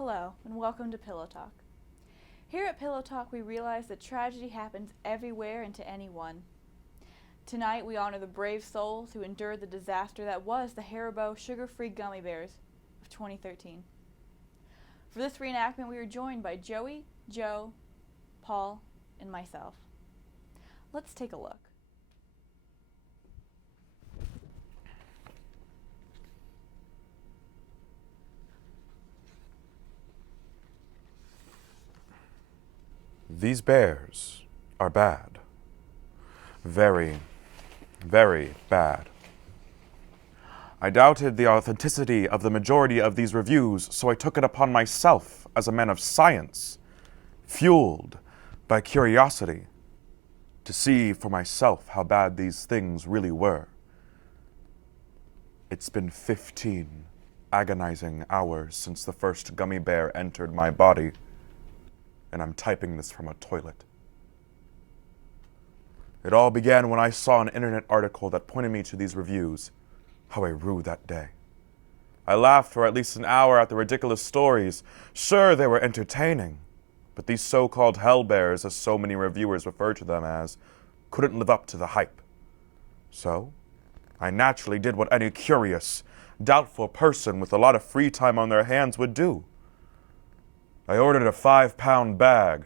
Hello, and welcome to Pillow Talk. Here at Pillow Talk, we realize that tragedy happens everywhere and to anyone. Tonight, we honor the brave souls who endured the disaster that was the Haribo sugar-free gummy bears of 2013. For this reenactment, we are joined by Joey, Joe, Paul, and myself. Let's take a look. These bears are bad. Very, very bad. I doubted the authenticity of the majority of these reviews, so I took it upon myself as a man of science, fueled by curiosity, to see for myself how bad these things really were. It's been 15 agonizing hours since the first gummy bear entered my body, and I'm typing this from a toilet. It all began when I saw an internet article that pointed me to these reviews. How I rue that day. I laughed for at least an hour at the ridiculous stories. Sure, they were entertaining, but these so-called hell bears, as so many reviewers refer to them as, couldn't live up to the hype. So, I naturally did what any curious, doubtful person with a lot of free time on their hands would do. I ordered a 5-pound bag.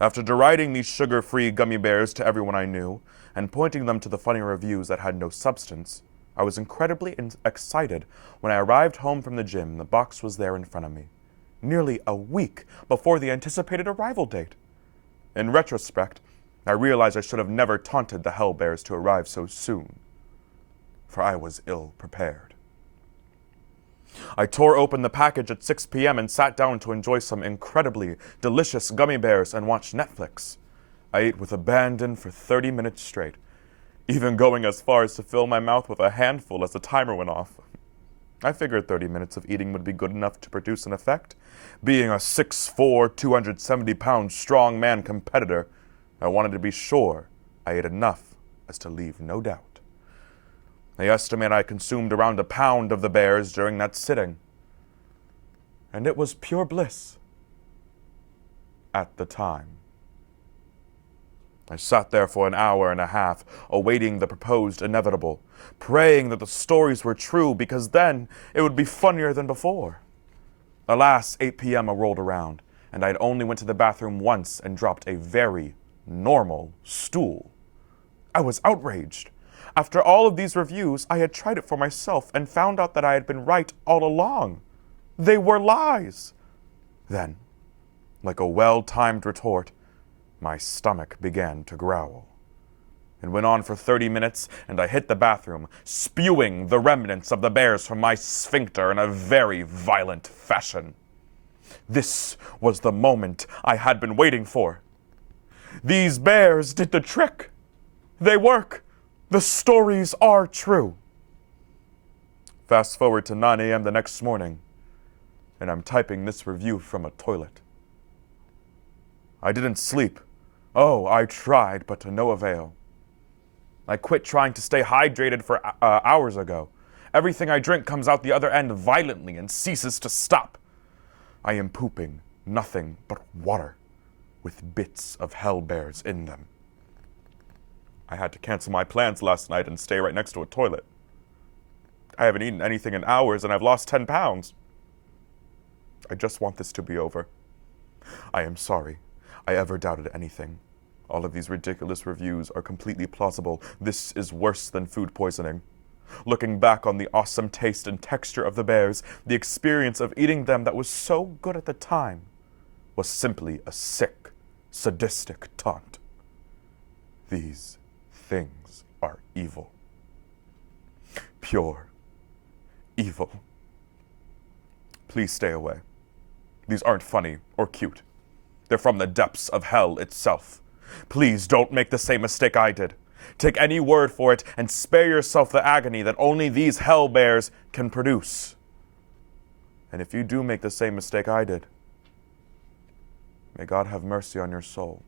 After deriding these sugar-free gummy bears to everyone I knew, and pointing them to the funny reviews that had no substance, I was incredibly excited when I arrived home from the gym. The box was there in front of me, nearly a week before the anticipated arrival date. In retrospect, I realized I should have never taunted the hell bears to arrive so soon, for I was ill prepared. I tore open the package at 6 p.m. and sat down to enjoy some incredibly delicious gummy bears and watch Netflix. I ate with abandon for 30 minutes straight, even going as far as to fill my mouth with a handful as the timer went off. I figured 30 minutes of eating would be good enough to produce an effect. Being a 6'4", 270-pound strongman competitor, I wanted to be sure I ate enough as to leave no doubt. They estimate I consumed around a pound of the bears during that sitting. And it was pure bliss. At the time. I sat there for an hour and a half, awaiting the proposed inevitable, praying that the stories were true, because then it would be funnier than before. Alas, 8 p.m. rolled around, and I'd only went to the bathroom once and dropped a very normal stool. I was outraged. After all of these reviews, I had tried it for myself and found out that I had been right all along. They were lies. Then, like a well-timed retort, my stomach began to growl. It went on for 30 minutes, and I hit the bathroom, spewing the remnants of the bears from my sphincter in a very violent fashion. This was the moment I had been waiting for. These bears did the trick. They work. The stories are true. Fast forward to 9 a.m. the next morning, and I'm typing this review from a toilet. I didn't sleep. Oh, I tried, but to no avail. I quit trying to stay hydrated for hours ago. Everything I drink comes out the other end violently and ceases to stop. I am pooping nothing but water, with bits of hell bears in them. I had to cancel my plans last night and stay right next to a toilet. I haven't eaten anything in hours and I've lost 10 pounds. I just want this to be over. I am sorry I ever doubted anything. All of these ridiculous reviews are completely plausible. This is worse than food poisoning. Looking back on the awesome taste and texture of the bears, the experience of eating them that was so good at the time was simply a sick, sadistic taunt. These things are evil. Pure evil. Please stay away. These aren't funny or cute. They're from the depths of hell itself. Please don't make the same mistake I did. Take any word for it and spare yourself the agony that only these hell bears can produce. And if you do make the same mistake I did, may God have mercy on your soul.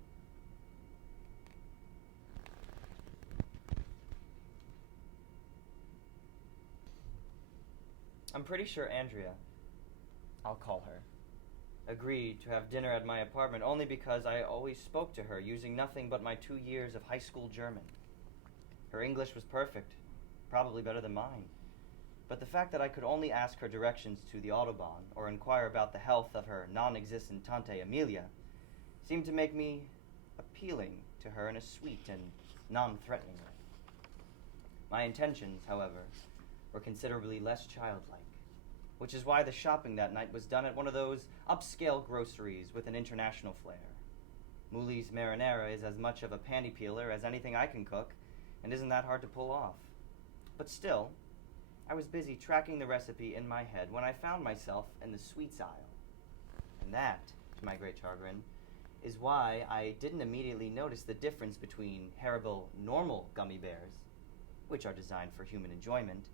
I'm pretty sure Andrea I'll call her, agreed to have dinner at my apartment only because I always spoke to her using nothing but my 2 years of high school German. Her English was perfect, probably better than mine. But the fact that I could only ask her directions to the Autobahn or inquire about the health of her non-existent Tante Amelia seemed to make me appealing to her in a sweet and non-threatening way. My intentions, however, were considerably less childlike, which is why the shopping that night was done at one of those upscale groceries with an international flair. Moulie's marinara is as much of a panty peeler as anything I can cook, and isn't that hard to pull off. But still, I was busy tracking the recipe in my head when I found myself in the sweets aisle. And that, to my great chagrin, is why I didn't immediately notice the difference between Haribo normal gummy bears, which are designed for human enjoyment,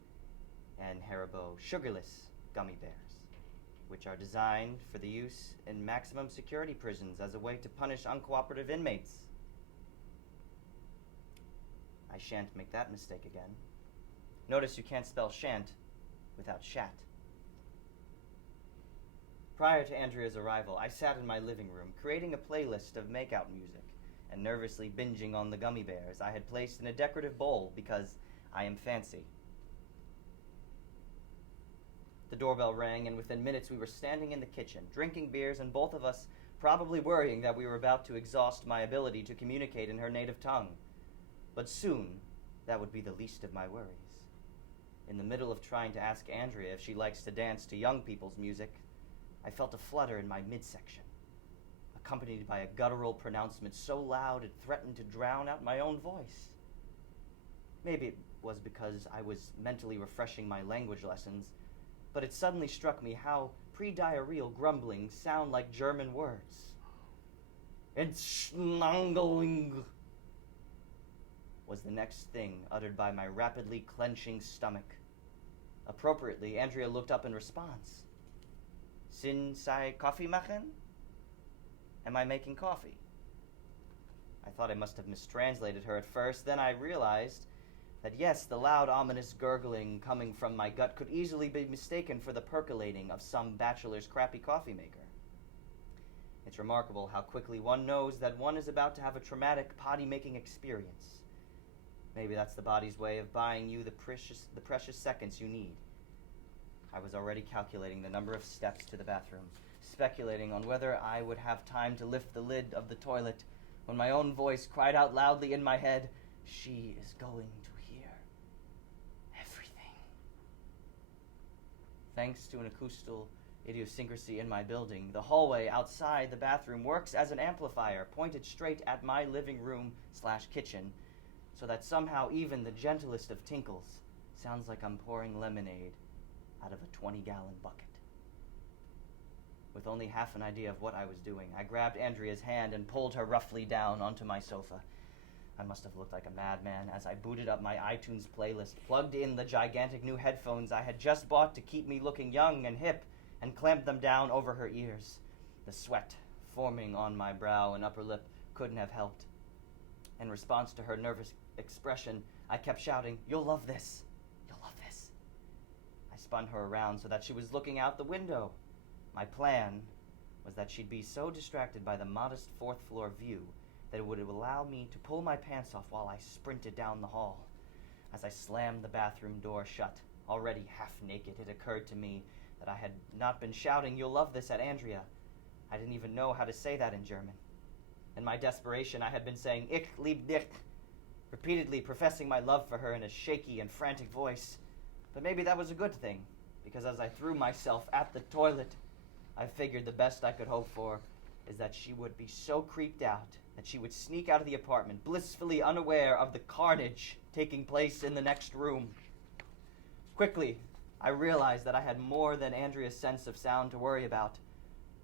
and Haribo sugarless gummy bears, which are designed for the use in maximum security prisons as a way to punish uncooperative inmates. I shan't make that mistake again. Notice you can't spell shan't without shat. Prior to Andrea's arrival, I sat in my living room, creating a playlist of make-out music, and nervously binging on the gummy bears I had placed in a decorative bowl because I am fancy. The doorbell rang, and within minutes we were standing in the kitchen, drinking beers, and both of us probably worrying that we were about to exhaust my ability to communicate in her native tongue. But soon, that would be the least of my worries. In the middle of trying to ask Andrea if she likes to dance to young people's music, I felt a flutter in my midsection, accompanied by a guttural pronouncement so loud it threatened to drown out my own voice. Maybe it was because I was mentally refreshing my language lessons, but it suddenly struck me how pre-diarrheal grumblings sound like German words. Entschlangling was the next thing uttered by my rapidly clenching stomach. Appropriately, Andrea looked up in response. Sind Sie Kaffee machen? Am I making coffee? I thought I must have mistranslated her at first, then I realized that yes, the loud, ominous gurgling coming from my gut could easily be mistaken for the percolating of some bachelor's crappy coffee maker. It's remarkable how quickly one knows that one is about to have a traumatic potty-making experience. Maybe that's the body's way of buying you the precious seconds you need. I was already calculating the number of steps to the bathroom, speculating on whether I would have time to lift the lid of the toilet, when my own voice cried out loudly in my head, "She is going to hear everything." Thanks to an acoustical idiosyncrasy in my building, the hallway outside the bathroom works as an amplifier pointed straight at my living room/kitchen, so that somehow even the gentlest of tinkles sounds like I'm pouring lemonade out of a 20-gallon bucket. With only half an idea of what I was doing, I grabbed Andrea's hand and pulled her roughly down onto my sofa. I must have looked like a madman as I booted up my iTunes playlist, plugged in the gigantic new headphones I had just bought to keep me looking young and hip, and clamped them down over her ears. The sweat forming on my brow and upper lip couldn't have helped. In response to her nervous expression, I kept shouting, "You'll love this! You'll love this!" I spun her around so that she was looking out the window. My plan was that she'd be so distracted by the modest fourth-floor view that it would allow me to pull my pants off while I sprinted down the hall. As I slammed the bathroom door shut, already half-naked, it occurred to me that I had not been shouting, "You'll love this," at Andrea. I didn't even know how to say that in German. In my desperation, I had been saying, "Ich lieb dich," repeatedly professing my love for her in a shaky and frantic voice. But maybe that was a good thing, because as I threw myself at the toilet, I figured the best I could hope for is that she would be so creeped out that she would sneak out of the apartment, blissfully unaware of the carnage taking place in the next room. Quickly, I realized that I had more than Andrea's sense of sound to worry about.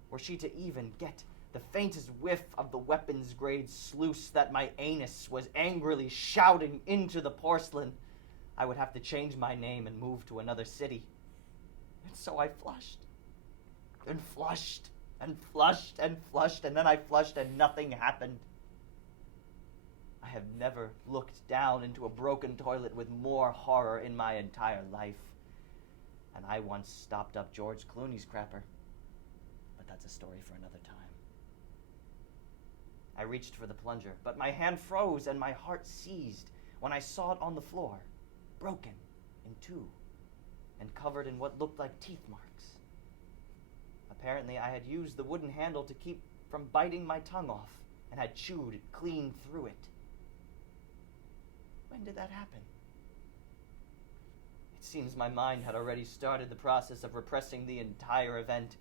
Were she to even get the faintest whiff of the weapons-grade sluice that my anus was angrily shouting into the porcelain, I would have to change my name and move to another city. And so I flushed, and flushed, and flushed, and flushed, and then I flushed and nothing happened. I have never looked down into a broken toilet with more horror in my entire life. And I once stopped up George Clooney's crapper. but that's a story for another time. I reached for the plunger, but my hand froze and my heart seized when I saw it on the floor, broken in two, and covered in what looked like teeth marks. Apparently, I had used the wooden handle to keep from biting my tongue off, and had chewed clean through it. When did that happen? It seems my mind had already started the process of repressing the entire event.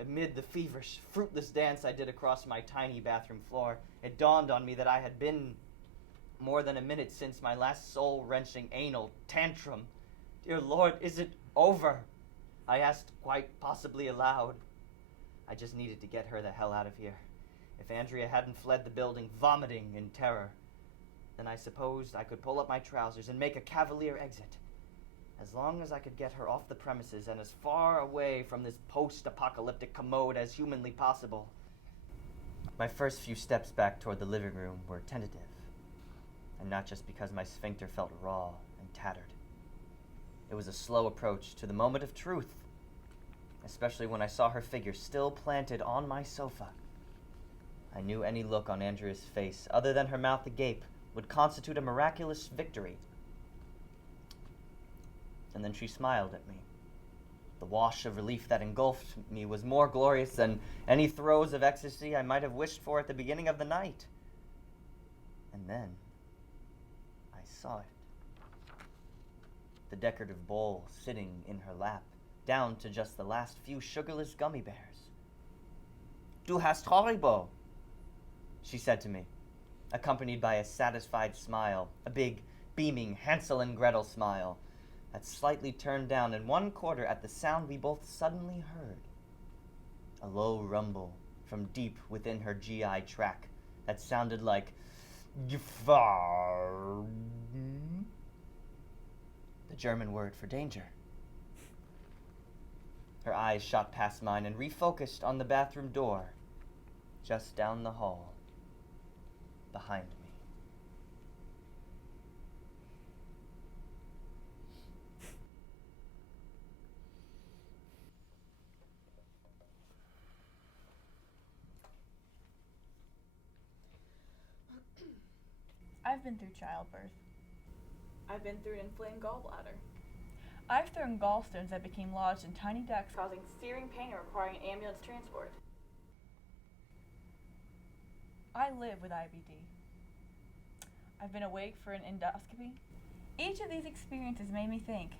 Amid the feverish, fruitless dance I did across my tiny bathroom floor, it dawned on me that I had been more than a minute since my last soul-wrenching anal tantrum. Dear Lord, is it over? I asked quite possibly aloud. I just needed to get her the hell out of here. If Andrea hadn't fled the building, vomiting in terror, then I supposed I could pull up my trousers and make a cavalier exit. As long as I could get her off the premises and as far away from this post-apocalyptic commode as humanly possible. My first few steps back toward the living room were tentative, and not just because my sphincter felt raw and tattered. It was a slow approach to the moment of truth, especially when I saw her figure still planted on my sofa. I knew any look on Andrea's face, other than her mouth agape, would constitute a miraculous victory. And then she smiled at me. The wash of relief that engulfed me was more glorious than any throes of ecstasy I might have wished for at the beginning of the night. And then I saw it. The decorative bowl sitting in her lap, down to just the last few sugarless gummy bears. "Du hast Haribo," she said to me, accompanied by a satisfied smile, a big, beaming Hansel and Gretel smile that slightly turned down in one quarter at the sound we both suddenly heard. A low rumble from deep within her GI tract that sounded like Gefahr, the German word for danger. Her eyes shot past mine and refocused on the bathroom door, just down the hall, behind me. I've been through childbirth. I've been through an inflamed gallbladder. I've thrown gallstones that became lodged in tiny ducts, causing searing pain and requiring ambulance transport. I live with IBD. I've been awake for an endoscopy. Each of these experiences made me think,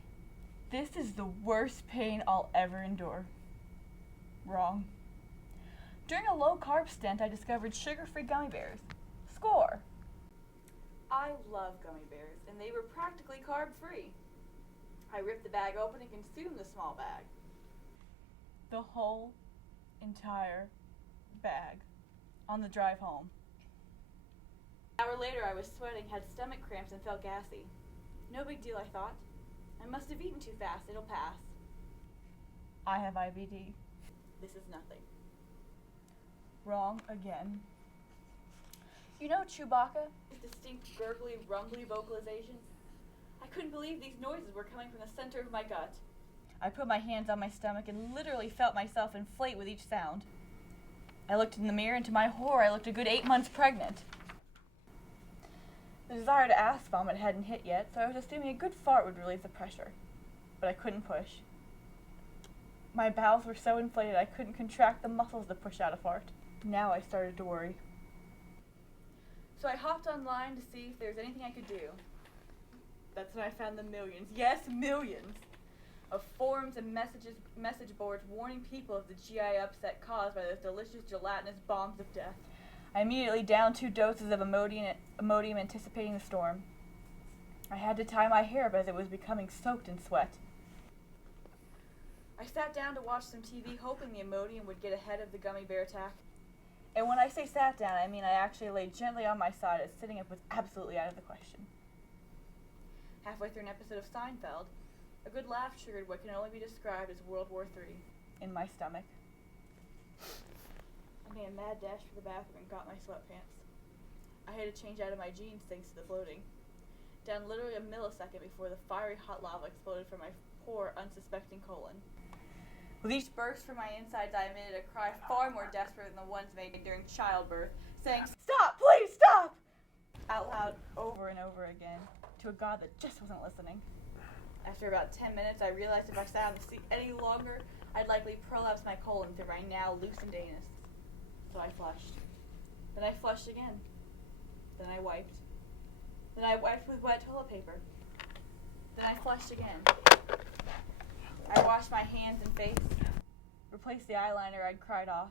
this is the worst pain I'll ever endure. Wrong. During a low-carb stint, I discovered sugar-free gummy bears. Score! I love gummy bears, and they were practically carb-free. I ripped the bag open and consumed the small bag. The whole entire bag on the drive home. An hour later, I was sweating, had stomach cramps, and felt gassy. No big deal, I thought. I must have eaten too fast. It'll pass. I have IBD. This is nothing. Wrong again. You know Chewbacca? His distinct gurgly, rumbly vocalizations? I couldn't believe these noises were coming from the center of my gut. I put my hands on my stomach and literally felt myself inflate with each sound. I looked in the mirror, and to my horror, I looked a good 8 months pregnant. The desire to ass vomit hadn't hit yet, so I was assuming a good fart would relieve the pressure. But I couldn't push. My bowels were so inflated I couldn't contract the muscles to push out a fart. Now I started to worry. So I hopped online to see if there was anything I could do. That's when I found the millions, yes, millions, of forums and message boards warning people of the GI upset caused by those delicious gelatinous bombs of death. I immediately downed 2 doses of Imodium anticipating the storm. I had to tie my hair because it was becoming soaked in sweat. I sat down to watch some TV, hoping the Imodium would get ahead of the gummy bear attack. And when I say sat down, I mean I actually lay gently on my side, as sitting up was absolutely out of the question. Halfway through an episode of Seinfeld, a good laugh triggered what can only be described as World War III in my stomach. I made a mad dash for the bathroom and got my sweatpants. I had to change out of my jeans thanks to the bloating. Down literally a millisecond before the fiery hot lava exploded from my poor, unsuspecting colon. With each burst from my insides, I emitted a cry far more desperate than the ones made during childbirth, saying, "Stop! Please stop!" out loud over and over again, to a God that just wasn't listening. After about 10 minutes, I realized if I sat on the seat any longer, I'd likely prolapse my colon through my now loosened anus. So I flushed. Then I flushed again. Then I wiped. Then I wiped with wet toilet paper. Then I flushed again. I washed my hands and face, replaced the eyeliner I'd cried off,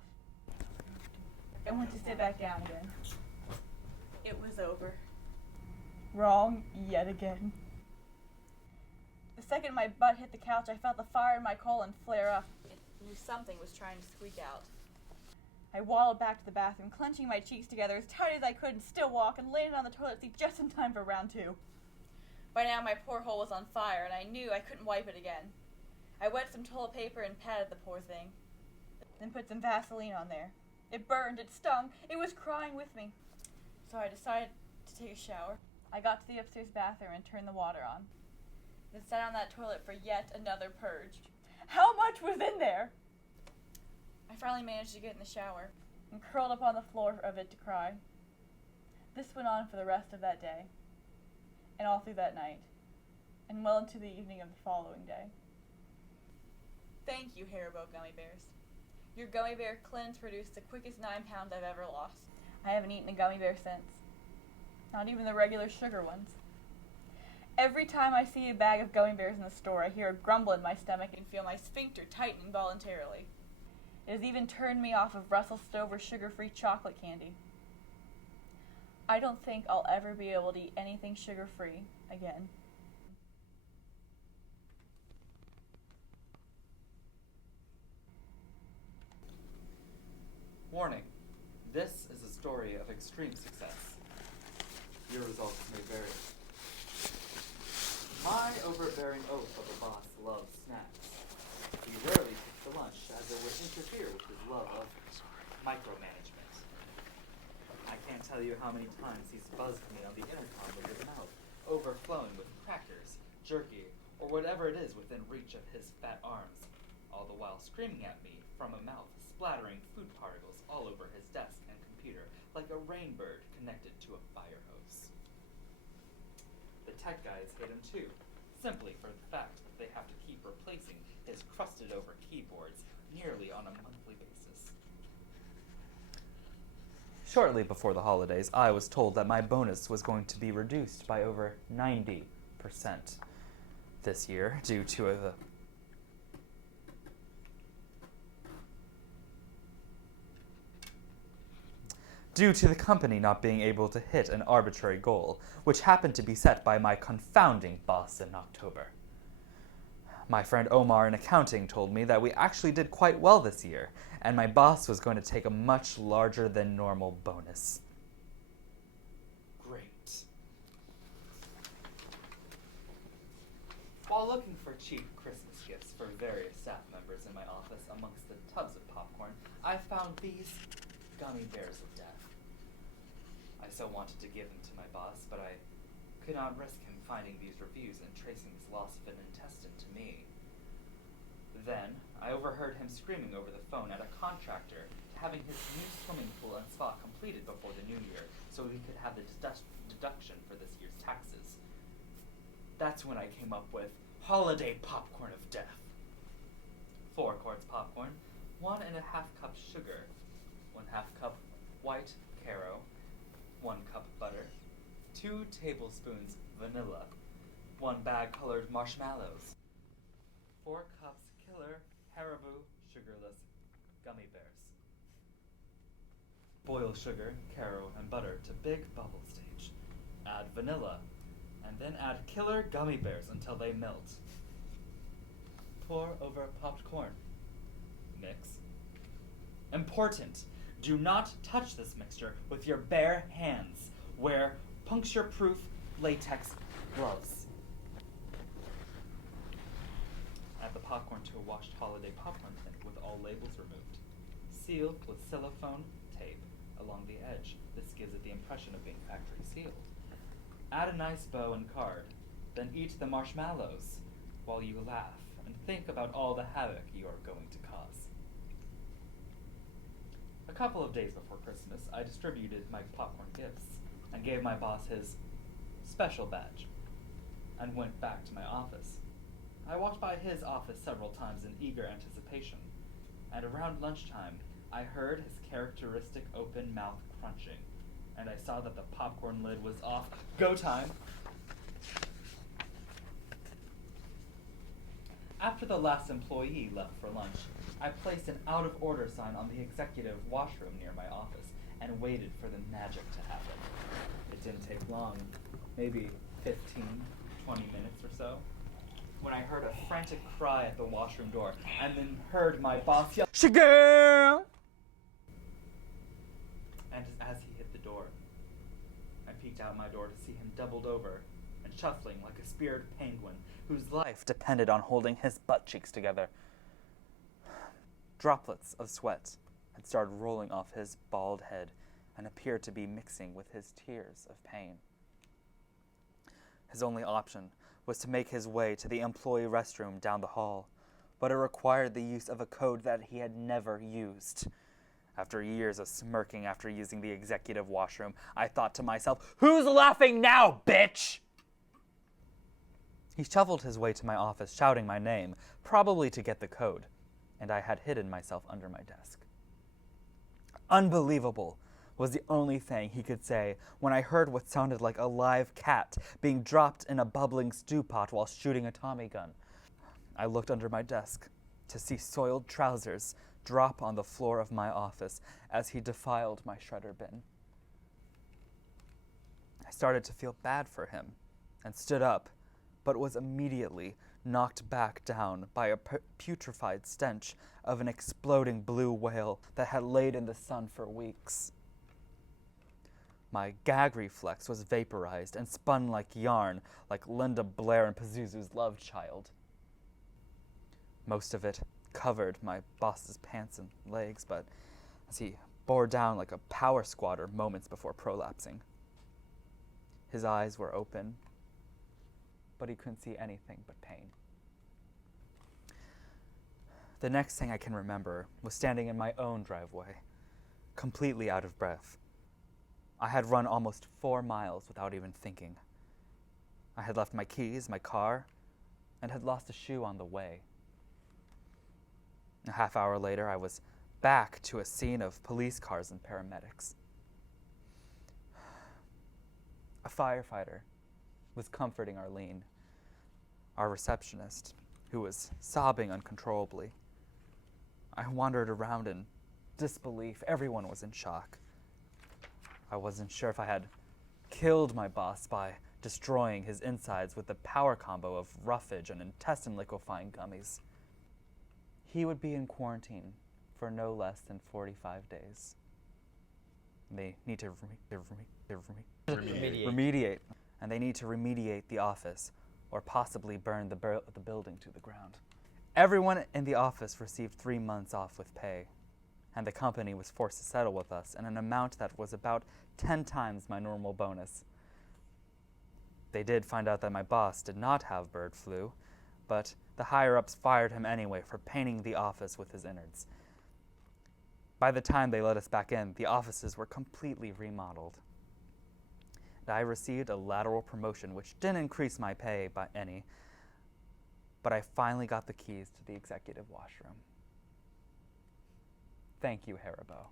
and went to sit back down again. It was over. Wrong yet again. The second my butt hit the couch, I felt the fire in my colon flare up. I knew something was trying to squeak out. I waddled back to the bathroom, clenching my cheeks together as tight as I could and still walk, and landed on the toilet seat just in time for round 2. By now my poor hole was on fire, and I knew I couldn't wipe it again. I wet some toilet paper and patted the poor thing, then put some Vaseline on there. It burned, it stung, it was crying with me. So I decided to take a shower. I got to the upstairs bathroom and turned the water on, then sat on that toilet for yet another purge. How much was in there? I finally managed to get in the shower and curled up on the floor of it to cry. This went on for the rest of that day, and all through that night, and well into the evening of the following day. Thank you, Haribo Gummy Bears. Your gummy bear cleanse produced the quickest 9 pounds I've ever lost. I haven't eaten a gummy bear since. Not even the regular sugar ones. Every time I see a bag of gummy bears in the store, I hear a grumble in my stomach and feel my sphincter tighten involuntarily. It has even turned me off of Russell Stover's sugar-free chocolate candy. I don't think I'll ever be able to eat anything sugar-free again. Warning. This is a story of extreme success. Your results may vary. My overbearing oaf of a boss loves snacks. He rarely picks the lunch as it would interfere with his love of micromanagement. I can't tell you how many times he's buzzed me on the intercom with his mouth overflowing with crackers, jerky, or whatever it is within reach of his fat arms, all the while screaming at me from a mouth splattering food particles all over his desk and computer like a rain bird connected to a fire hose. The tech guys hate him too, simply for the fact that they have to keep replacing his crusted over keyboards nearly on a monthly basis. Shortly before the holidays, I was told that my bonus was going to be reduced by over 90% this year due to the company not being able to hit an arbitrary goal, which happened to be set by my confounding boss in October. My friend Omar in accounting told me that we actually did quite well this year, and my boss was going to take a much larger than normal bonus. Great. While looking for cheap Christmas gifts for various staff members in my office amongst the tubs of popcorn, I found these gummy bears of death. I so wanted to give them to my boss, but I could not risk him finding these reviews and tracing his loss of an intestine to me. Then, I overheard him screaming over the phone at a contractor having his new swimming pool and spa completed before the new year so he could have the deduction for this year's taxes. That's when I came up with holiday popcorn of death. 4 quarts popcorn, 1.5 cups sugar, 1/2 cup white Caro, 1 cup butter, 2 tablespoons vanilla, 1 bag colored marshmallows, 4 cups Killer Haribo sugarless gummy bears. Boil sugar, Caro, and butter to big bubble stage. Add vanilla, and then add Killer gummy bears until they melt. Pour over popped corn. Mix. Important! Do not touch this mixture with your bare hands. Wear puncture-proof latex gloves. Add the popcorn to a washed holiday popcorn tin with all labels removed. Seal with cellophane tape along the edge. This gives it the impression of being factory sealed. Add a nice bow and card. Then eat the marshmallows while you laugh and think about all the havoc you are going to cause. A couple of days before Christmas, I distributed my popcorn gifts and gave my boss his special badge and went back to my office. I walked by his office several times in eager anticipation, and around lunchtime, I heard his characteristic open mouth crunching, and I saw that the popcorn lid was off. Go time! After the last employee left for lunch, I placed an out-of-order sign on the executive washroom near my office and waited for the magic to happen. It didn't take long, maybe 15, 20 minutes or so, when I heard a frantic cry at the washroom door and then heard my boss yell, "Shagirl!" And as he hit the door, I peeked out my door to see him doubled over and shuffling like a speared penguin whose life depended on holding his butt cheeks together. Droplets of sweat had started rolling off his bald head and appeared to be mixing with his tears of pain. His only option was to make his way to the employee restroom down the hall, but it required the use of a code that he had never used. After years of smirking after using the executive washroom, I thought to myself, "Who's laughing now, bitch?" He shuffled his way to my office, shouting my name, probably to get the code, and I had hidden myself under my desk. Unbelievable was the only thing he could say when I heard what sounded like a live cat being dropped in a bubbling stew pot while shooting a Tommy gun. I looked under my desk to see soiled trousers drop on the floor of my office as he defiled my shredder bin. I started to feel bad for him and stood up, but was immediately knocked back down by a putrefied stench of an exploding blue whale that had laid in the sun for weeks. My gag reflex was vaporized and spun like yarn, like Linda Blair and Pazuzu's love child. Most of it covered my boss's pants and legs, but as he bore down like a power squatter moments before prolapsing. His eyes were open, but he couldn't see anything but pain. The next thing I can remember was standing in my own driveway, completely out of breath. I had run almost 4 miles without even thinking. I had left my keys, my car, and had lost a shoe on the way. A half hour later, I was back to a scene of police cars and paramedics. A firefighter was comforting Arlene, our receptionist, who was sobbing uncontrollably. I wandered around in disbelief. Everyone was in shock. I wasn't sure if I had killed my boss by destroying his insides with the power combo of roughage and intestine liquefying gummies. He would be in quarantine for no less than 45 days. They need to remediate. And they need to remediate the office or possibly burn the building to the ground. Everyone in the office received 3 months off with pay, and the company was forced to settle with us in an amount that was about 10 times my normal bonus. They did find out that my boss did not have bird flu, but the higher-ups fired him anyway for painting the office with his innards. By the time they let us back in, the offices were completely remodeled. And I received a lateral promotion, which didn't increase my pay by any, but I finally got the keys to the executive washroom. Thank you, Haribo.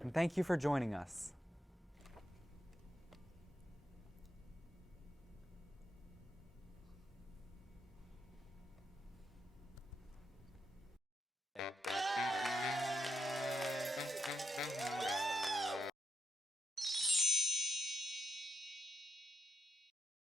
And thank you for joining us.